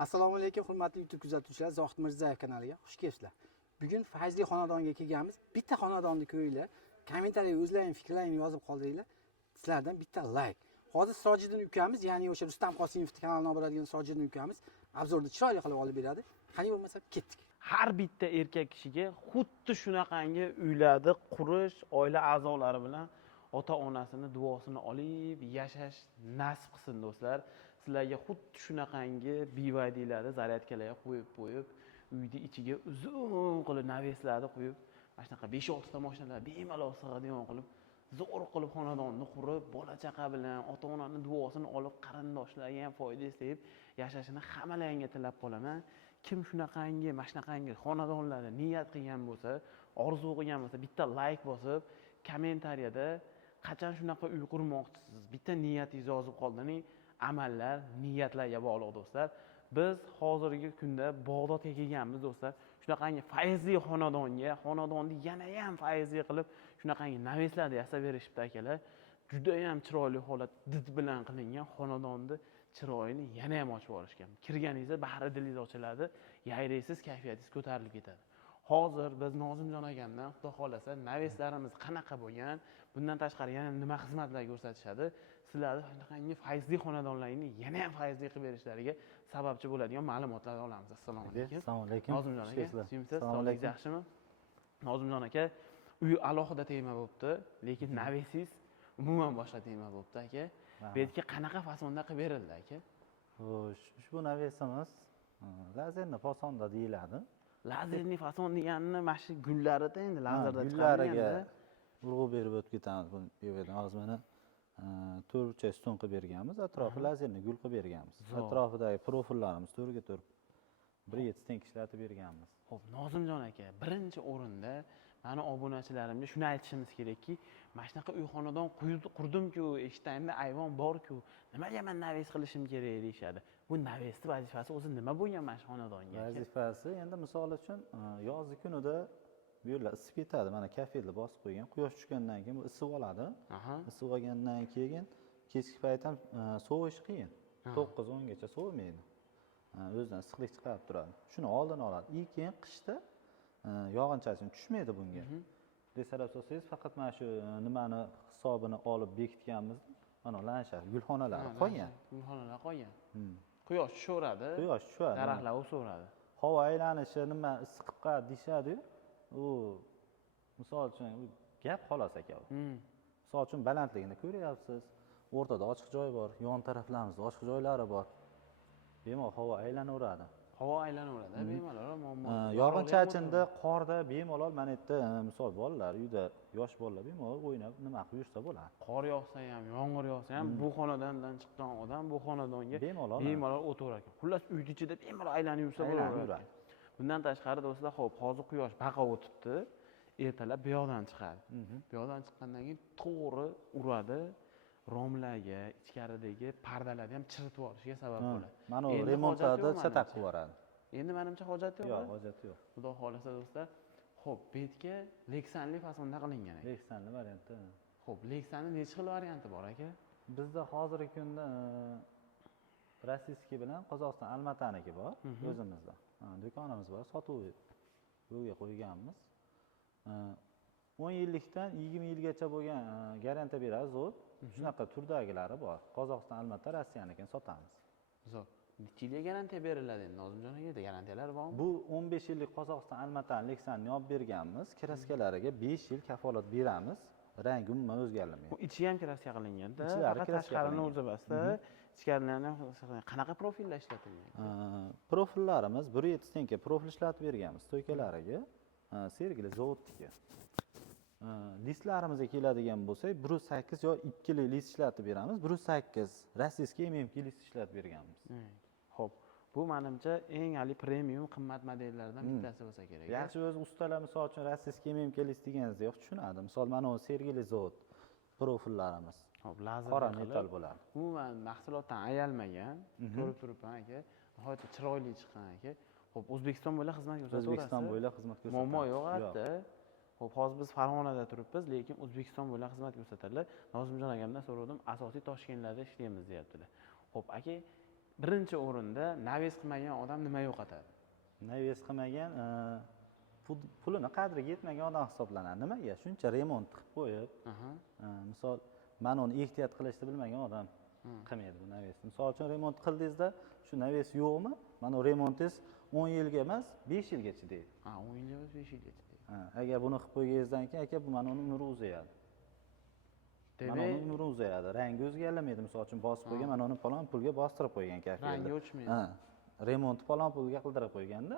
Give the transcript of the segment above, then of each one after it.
Assalomu alaykum, hurmatli YouTube kuzatuvchilar, Zohid Mirzayev kanaliga xush kelibsizlar. Bugun Fayzli xonadonga kelganmiz. Bitta xonadonni ko'ringlar, kommentariyaga o'zlaring fikrlaringni yozib qoldiringlar. Sizlardan bitta like. Hozir Sirojiddin ukamiz, ya'ni o'sha Rustam Qosimovning kanalidan boradigan Sirojiddin ukamiz obzorni chiroyli qilib olib beradi. Qani bo'lmasa ketdik. Har bitta erkak kishiga xuddi shunaqangi uylarni qurish, oila a'zolari bilan ota-onasini duosini olib yashash nasib qilsin do'stlar. Sizlarga xuddi shunaqangi bivaydilarni zaryadkalarga qo'yib, uyni ichiga uzun qilib naveslarni qo'yib, mana shunaqa 5-6 ta mashinalar bemalol sig'adigan qilib, zo'r qilib xonadonni qurib, bola chaqa bilan ota-onaning duosini olib, qarindoshlarga ham foyda istayib yashashini hammalarga tilab qolaman. Kim shunaqangi, mana shunaqangi xonadonlarni niyat qilgan bo'lsa, orzu qilgan bo'lsa, bitta like bosib, kommentariyada qachon shunaqa uy qurmoqchisiz, bitta niyatingizni yozib qoldiring. Amallar niyatlarga bog'liq do'stlar. Biz hozirgi kunda Bag'dodga kelganmiz do'stlar. Shunaqangi fayzli xonadonni yana ham fayzli qilib, shunaqangi naveslarni yasab berishibdi akalar. Juda ham chiroyli holat did bilan qilingan xonadonni chiroyini yana ham ochib olishgan. Kirganingizda bahri dilingiz ochiladi, yayraysiz, kayfiyatingiz ko'tarilib ketadi. Hozir biz Nozimjon akamdan xudo xolasa naveslarimiz qanaqa bo'lgan, bundan tashqari yana nima xizmatlar ko'rsatishadi, sizlarni shunaqangi fayzli xonadonlarni yana ham fayzli qilib berishlariga sababchi bo'ladigan ma'lumotlarni olamiz. Assalomu alaykum. Assalomu alaykum. Nozimjon aka, suyimsiz, sog'ligingiz yaxshimi? Nozimjon aka, uy alohida tema bo'libdi, lekin navesingiz umuman boshqa tema bo'libdi aka. Bu yerga qanaqa fasonda qilib berildi aka? Xo'sh, ushbu navesimiz lazerni fasonda deyiladi. Lazerli fason deganini mana shu gullarida endi lazerda gullariga urg'u berib o'tib ketamiz. Bu yerdan hozir mana to'rtcha ston qilib berganmiz, atrofi lazerni gul qilib berganmiz. Atrofidagi profillarimiz to'rga to'rt 1.7 tenk ishlatib berganmiz. Xo'p, Nozimjon aka, birinchi o'rinda mani obunachilarimga shuni aytishimiz kerakki, mana shunaqa uy xonadon qurdim-ku, eshitayimda ayvon bor-ku, nimaga men naves qilishim kerak deyshadi. Bu navesni vazifasi o'zi nima bo'lgan mana shu xonadonga? Vazifasi endi misol uchun yozgi kunida bu yerlar isib ketadi. Mana kafelni bosib qo'ygan. Quyosh tushgandan keyin bu isib oladi. Isib olgandan keyin kechki payt ham sovish qiyin. 9-10 gacha sovimaydi. O'zidan issiqlik chiqarib turadi. Shuni oldini oladi. Keyin qishda yog'inchasini tushmaydi bunga. Desarab solsangiz faqat mana shu nimani hisobini olib bekitganmiz. Mana lanshar gulxonalari qolgan. Gulxonalar qolgan. Quyosh tushaveradi. Quyosh tushadi. Daraxtlar o'saveradi. Havo aylanishi nima issiqib qoladi deyshadi. U misol uchun gap xolos aka. Misol uchun balandligini ko'ryapsiz. O'rtada ochiq joy bor, yon taraflarimizda ochiq joylari bor. Bemalol havo aylanaveradi. Havo aylanaveradi, bemalol muammo. Yog'inchachinda, qorda bemalol mana yerda misol bolalar, uyda yosh bolalar bemalol o'ynab nima qilib yursa bo'ladi. Qor yog'sa ham, yomg'ir yog'sa ham bu xonadondan chiqqan odam bu xonadonga bemalol o'tirar ekan. Xullas uyning ichida bemalol aylanib yursa bo'ladi. Bundan tashqari do'stlar, xo'p, hozir quyosh baqa o'tibdi. Ertalab bu yoqdan chiqadi. Bu yoqdan chiqqandan keyin to'g'ri uradi. Romlarga, ichkaridagi pardalarni ham chiritib yuborishga sabab bo'ladi. Mana u remontda chatak qilib yuboradi. Endi menimcha hojati yo'q. Yo'q, hojati yo'q. Xudo xolasa do'stlar, xo'p, bu yerga leksanli fasonda qilingan ekan. Leksanli variantda. Xo'p, leksanni necha xil varianti bor aka? Bizda hozirgi kunda rossiyskiy bilan Qozog'iston Almataniki bor, o'zimizda. Do'konimiz bor, sotuv yo'lga qo'yganmiz. 10 yillikdan 20 yilgacha bo'lgan garantiya beradi zo'r. Shunaqa turdagilari bor. Qozog'iston Almata Rossiyanikini sotamiz. Zo'r. Necha yilga garantiya beriladi endi Nozimjon aka? Garantiyalar bormi? Bu 15 yillik Qozog'iston Almatan Leksanni olib berganmiz. Kraskalariga 5 yil kafolat beramiz. Rangi umuman o'zgarmaydi. Bu ichi ham kraska qilingan-da. Faqat tashqarini o'zi basda, ichkarilarni qanaqa profillar ishlatilgan? Profillarimiz 1.7 tenka profil ishlatib berganmiz stoykalariga. Sergeli zavodniki. Listlarimizga keladigan bo'lsak, 1.8 yo 2 list ishlatib beramiz. 1.8 rossiyskiy MMK list ishlatib berganmiz. Xo'p, bu menimcha eng ali premium qimmat modellardan bittasi bo'lsa kerak. Yaxshi o'zi ustalar misol uchun rossiyskiy MMK list deganingizda yo'q tushunadi. Misol mana bu Sergeli zavod profillarimiz. Xo'p, lazer qora metal bo'ladi. Umuman mahsulotdan ayalmagan, ko'rib turibman aka. Nihoyatda chiroyli chiqqan aka. Xo'p, O'zbekiston bo'ylab xizmat ko'rsatasiz. O'zbekiston bo'ylab xizmat ko'rsatamiz. Muammo yo'q albatta. Xo'p, hozir biz Farg'onada turibmiz, lekin O'zbekiston bo'ylab xizmat ko'rsatadilar. Nozimjon akamdan so'radim, asosiy Toshkentlarda ishlaymiz deyaptilar. Xo'p, aka, birinchi o'rinda naves qilmagan odam nima yo'qotadi? Naves qilmagan pulini qadriga yetmagan odam hisoblanadi. Nimaga? Shuncha remont qilib qo'yib, misol mana uni ehtiyot qilishni bilmagan odam qilmaydi bu naves. Misol uchun remont qildingizda, shu naves yo'qmi? Mana remontingiz 10 yilga emas, 5 yilgacha deydi. 10 yilga emas, 5 yilgacha deydi. Agar buni qilib qo'yganingizdan keyin aka bu mana uni umri uzayadi. Mana uni umri uzayadi. Rangi o'zgarmaydi. Misol uchun bosib qo'ygan, mana uni falon pulga bostirib qo'ygan kafilda. Rangi o'chmaydi. Remont falon pulga qildirib qo'yganda,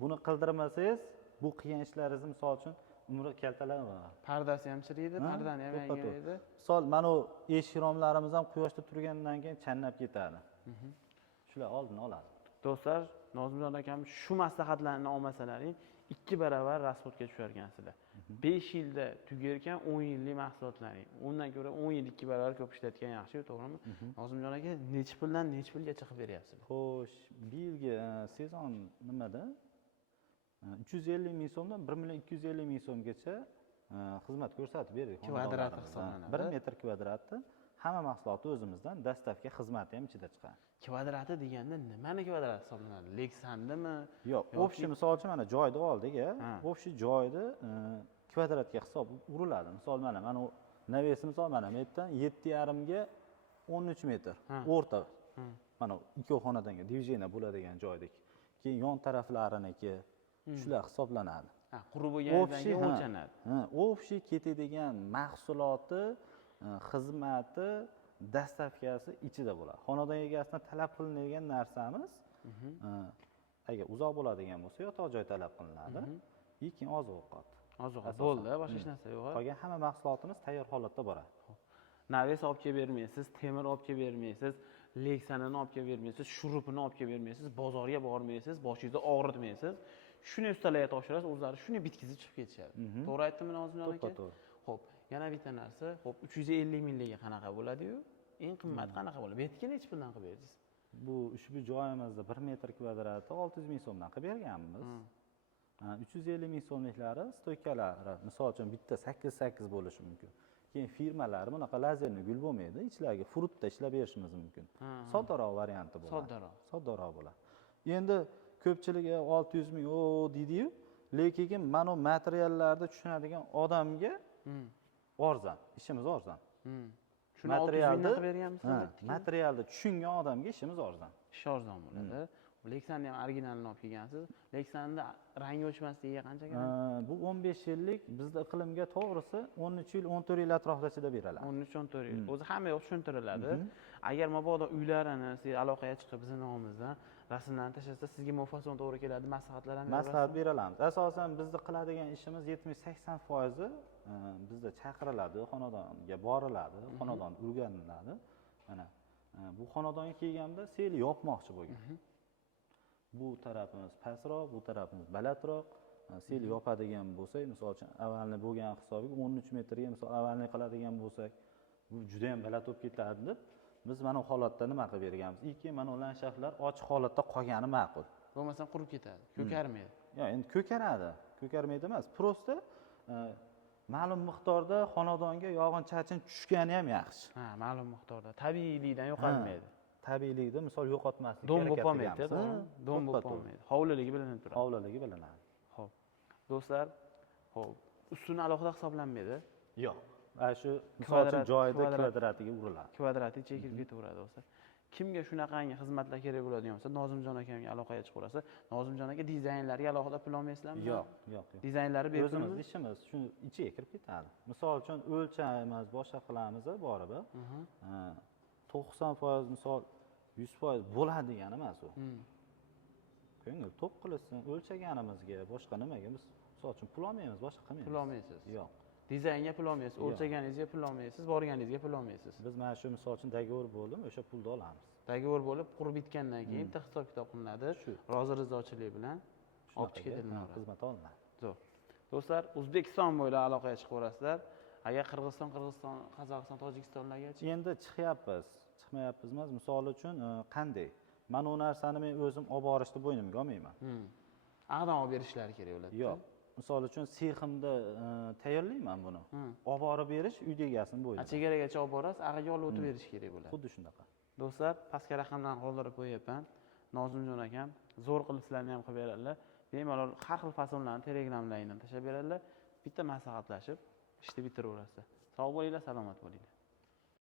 buni qildirmasangiz, bu qilgan ishlaringizni misol uchun umri kaltalanadi. Pardasi ham chiriydi, pardani ham yangaydi. Misol mana bu eshik romlarimiz ham quyoshda turgandan keyin channab ketadi. Shular oldini oladi. Do'stlar, Nozimjon akam shu maslahatlarni olmasalaring 2 barobar rasxodga tushar ekansizlar. 5 yilda tugarkan 10 yillik mahsulotlaring. Undan ko'ra 10 yil 2 barobar ko'p ishlatgan yaxshi, to'g'rimi? Nozimjon aka necha puldan necha pulgacha qilib beryapsiz? Xo'sh, bir yilga sezon nimada? 350 ming so'mdan 1 million 250 ming so'mgacha xizmat ko'rsatib berdik. Kvadrat hisoblanadi. 1 metr kvadratni hamma mahsuloti o'zimizdan, dastavka xizmati ham ichida chiqadi. Kvadrati deganda nimani kvadrat hisoblanadi? Leksandimi? Yo'q, общий misol uchun mana joyni oldik, общий joyni kvadratga hisob uriladi. Misol mana u navesi misol mana bu yerdan 7,5 ga 13 metr o'rta. Mana ikki xonadonga diviziyana bo'ladigan joydek. Keyin yon taraflariniki shular hisoblanadi. Qurib bo'lganidan keyin o'lchanadi. Общий ketadigan mahsuloti, xizmati, dastavkasi ichida bo'ladi. Xonadon egasidan talab qilinadigan narsamiz agar uzoq bo'ladigan bo'lsa, yotoq joy talab qilinadi. Keyin oziq-ovqat. Oziq-ovqat bo'ldi, boshqa hech narsa yo'q. Qolgan hamma mahsulotimiz tayyor holatda boradi. Naves olib kelib bermaysiz, temir olib kelib bermaysiz, leksanini olib kelib bermaysiz, shurupini olib kelib bermaysiz, bozorga bormaysiz, boshingizni og'ritmaysiz. Shuni ustalarga topshirasiz, o'zlari shuni bitkizib chiqib ketishadi. To'g'ri aytdimmi Nozimjon aka? To'g'ri. Xo'p, yana bitta narsa, xo'p 350 mingga qanaqa bo'ladi-yu? Eng qimmat qanaqa bo'ladi? Bu yerga necha puldan qilib berdingiz? Bu ushbu joyimizda 1 metr kvadrati 600 ming so'mdan qilib berganmiz. 350 ming so'mliklari stoykalari, misol uchun bitta 8x8 bo'lishi mumkin. Keyin firmalar bunaqa lazerli gul bo'lmaydi, ichlariga frutda ishlab berishimiz mumkin. Soddaroq varianti bo'ladi. Soddaroq bo'ladi. Endi ko'pchilik 600 ming deydi-yu, lekin mana bu materiallarni tushunadigan odamga arzon, ishimiz arzon. Shuni 600 mingdan qilib berganmisiz? Materialni tushungan odamga ishimiz arzon. Ish arzon bo'ladi. Leksanni ham originalini olib kelgansiz. Leksanni rangi o'chmasligiga qancha keladi? Bu 15 yillik, bizda iqlimga to'g'risi 13 yil, 14 yil atrofida chidab beradi. 13-14 yil. O'zi hamma yoq tushuntiriladi. Agar mabodo uylarini siz aloqaga chiqib bizning nomimizdan rasmlarni tashlasa, sizga mufassal to'g'ri keladi, maslahatlar ham berasiz. Maslahat beramiz. Asosan bizda qiladigan ishimiz 70-80% bizda chaqiriladi, xonadonga boriladi, xonadon o'rganiladi. Mana bu xonadonga kelganda sel yopmoqchi bo'lgan. Bu tarafimiz pastroq, bu tarafimiz balandroq. Sel yopadigan bo'lsak, misol uchun avvalni bo'lgan hisobiga 13 metrga misol avvalni qiladigan bo'lsak, bu juda ham baland bo'lib ketadi deb biz mana bu holatda nima qilib berganmiz? Ikki mana bu landshaftlar ochiq holatda qolgani ma'qul. Bo'lmasa qurib ketadi, ko'karmaydi. Yo'q, endi ko'karadi. Ko'karmaydi emas, prosta ma'lum miqdorda xonadonga yog'in-chachin tushgani ham yaxshi. Ma'lum miqdorda. Tabiiylikdan yo'qolmaydi. Tabiiylikni misol yo'qotmaslik kerak. Dom bo'lib qolmaydi, dom bo'lib qolmaydi. Hovliligi bilinib turadi. Hovliligi bilinadi. Xo'p. Do'stlar, xo'p, ustuni alohida hisoblanmaydi? Yo'q. Shu misol uchun joyida kvadratiga uriladi. Kvadratiga kirib ketaveradi do'stlar. Kimga shunaqangi xizmatlar kerak bo'ladigan bo'lsa, Nozimjon akamga aloqaga chiqaverasiz. Nozimjon aka dizaynlarga alohida pul olmaysizlarmi? Yo'q. Dizaynlari berib o'zimiz ishimiz shu ichiga kirib ketadi. Misol uchun o'lchaymiz, boshqa qilamiz, borib. 90% misol 100% bo'ladi degani emas u. Ko'ngil to'q qilsin, o'lchaganimizga, boshqa nimaga biz misol uchun pul olmaymiz, boshqa qilmaymiz. Pul olmaysiz. Yo'q. Dizaynga pul olmaysiz, o'lchaganingizga pul olmaysiz, borganingizga pul olmaysiz. Biz mana shu misol uchun dogovor bo'ldim, o'sha pulni olamiz. Dogovor bo'lib, qurib bitgandan keyin bitta hisob-kitob qilinadi. Rozi rizochilik bilan olib chiqib ketiladi. Xizmat olinadi. Zo'r. Do'stlar, O'zbekiston bo'ylab aloqaga chiqaverasizlar. Agar Qirg'iziston, Qozog'iston, Tojikistonlarga endi chiqmayapmiz emas. Misol uchun qanday? Mana bu narsani men o'zim olib borishni bo'ynimga olmayman. Aqdan olib berishlari kerak bo'ladi. Yo'q. Misol uchun seximda tayyorlayman buni. Olib borib berish uyda egasini bo'ynida. Chegaragacha olib borasiz, aqga olib o'tib berish kerak bo'ladi. Xuddi shunaqa. Do'stlar, pastga raqamlarni qoldirib qo'yapman. Nozimjon akam zo'r qilib sizlarni ham qilib beradilar. Bemalol har xil fasonlarni Telegram laynidan tashlab beradilar. Bitta maslahatlashib ishni bitiraverasizlar. Sog' bo'linglar, salomat bo'linglar.